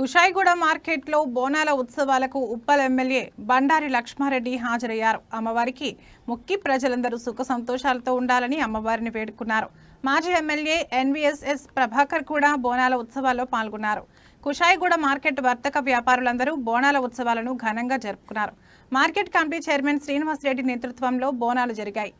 కుషాయిగూడ మార్కెట్లో బోనాల ఉత్సవాలకు ఉప్పల్ ఎమ్మెల్యే బండారి లక్ష్మారెడ్డి హాజరయ్యారు. అమ్మవారికి మొక్కి ప్రజలందరూ సుఖ సంతోషాలతో ఉండాలని అమ్మవారిని వేడుకున్నారు. మాజీ ఎమ్మెల్యే ఎన్వీఎస్ఎస్ ప్రభాకర్ కూడా బోనాల ఉత్సవాల్లో పాల్గొన్నారు. కుషాయిగూడ మార్కెట్ వర్తక వ్యాపారులందరూ బోనాల ఉత్సవాలను ఘనంగా జరుపుకున్నారు. Market committee chairman Srinivas Reddy నేతృత్వంలో బోనాలు జరిగాయి.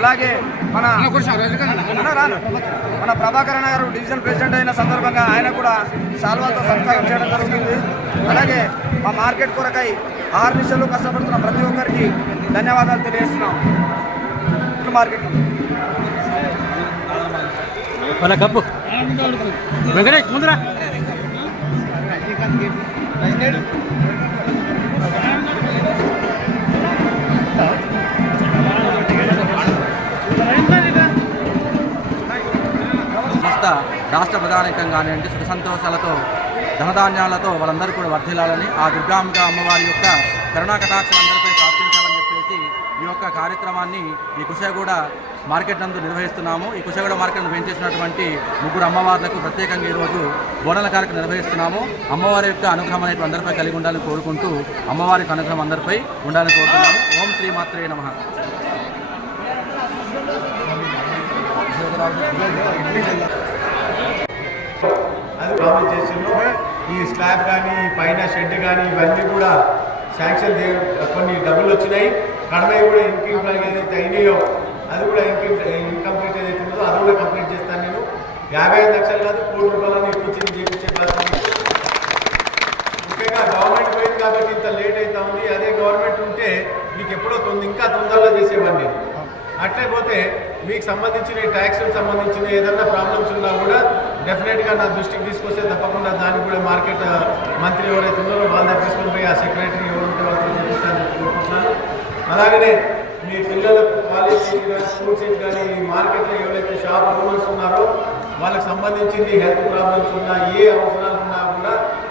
అలాగే మన ప్రభాకర్ గారు డివిజన్ ప్రెసిడెంట్ అయిన సందర్భంగా ఆయన కూడా శాల్వాతో సత్కారం చేయడం జరుగుతుంది. అలాగే మా మార్కెట్ కొరకై 6 నిమిషాలు కష్టపడుతున్న ప్రతి ఒక్కరికి ధన్యవాదాలు తెలియజేస్తున్నాం. మార్కెట్ ముందురా రాష్ట్ర ప్రధానికం కానివ్వండి సుఖ సంతోషాలతో ధనధాన్యాలతో వాళ్ళందరూ కూడా వర్ధిల్లాలని ఆ దుర్గాంబిక అమ్మవారి యొక్క కరుణా కటాక్షలు అందరిపై ప్రార్థించాలని చెప్పేసి ఈ యొక్క కార్యక్రమాన్ని ఈ కుషాయిగూడ మార్కెట్ నందు నిర్వహిస్తున్నాము. ఈ కుషాయిగూడ మార్కెట్ వెంచేసినటువంటి 3 అమ్మవార్లకు ప్రత్యేకంగా ఈరోజు బోనాల కార్యక్రమం నిర్వహిస్తున్నాము. అమ్మవారి యొక్క అనుగ్రహం అనేది అందరిపై కలిగి ఉండాలని కోరుకుంటూ అమ్మవారికి అనుగ్రహం అందరిపై ఉండాలని కోరుతున్నాము. ఓం శ్రీ మాత్రే నమః. అది ప్రాబ్లం చేసిందో ఈ స్లాబ్ కానీ పైన షెడ్ కానీ ఇవన్నీ కూడా శాంక్షన్ కొన్ని డబ్బులు వచ్చినాయి. కడమై కూడా ఇంప్లాయ్ ఏదైతే అయినాయో అది కూడా ఇన్కంప్లీట్ ఏదైతే ఉందో అది కూడా కంప్లీట్ చేస్తాను. నేను 55 లక్షలు కాదు 1 కోటి రూపాయలని ఇప్పించింది చేపించే బాధ్యత. ముఖ్యంగా గవర్నమెంట్ పోయింది కాబట్టి ఇంత లేట్ అవుతా ఉంది. అదే గవర్నమెంట్ ఉంటే మీకు ఎప్పుడో ఇంకా తొందరగా చేసేవాడిని. అట్లే పోతే మీకు సంబంధించిన ట్యాక్స్కి సంబంధించిన ఏదన్నా ప్రాబ్లమ్స్ ఉన్నా కూడా డెఫినెట్గా నా దృష్టికి తీసుకొస్తే తప్పకుండా దాన్ని కూడా మార్కెట్ మంత్రి ఎవరైతే ఉన్నారో వాళ్ళ దగ్గర తీసుకొని పోయి ఆ సెక్రటరీ ఎవరుంటే వాళ్ళతో చూపిస్తానని కోరుకుంటున్నాను. అలాగనే మీ పిల్లలకు కాలేజ్ సీట్ కానీ స్కూల్ సీట్ కానీ ఈ మార్కెట్లో ఎవరైతే షాప్ ఓనర్స్ ఉన్నారో వాళ్ళకి సంబంధించింది హెల్త్ ప్రాబ్లమ్స్ ఉన్నా ఏ అవసరాలు